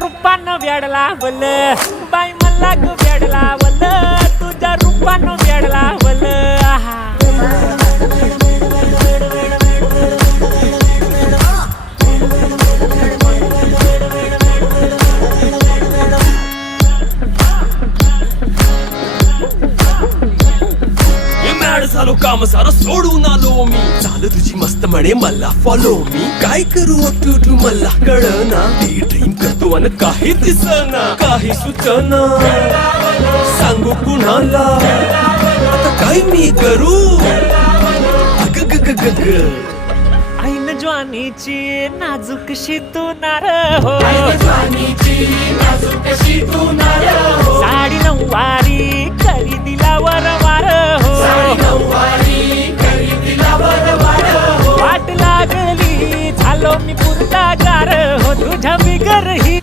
रूपानं वेडला वल बाई मला ग वेडला वल तुझ्या रूपानं वेडला वल आहा झालो काम सारं सोडून आलो मी चाल तुझी मस्त म्हणे मला फॉलो मी काय करू अटू मला कळना ती ड्रीम करतो आणि काही दिसना काही सुचना सांगू कुणाला आता काय मी करू अग ग ग ग ग ऐन ज्वानीची नाजूकशी तू नार हो साडी नऊवारी करी दिला वरवार हो वाट लागली झालो मी पुरता गार हो तुझ्या बिगर ही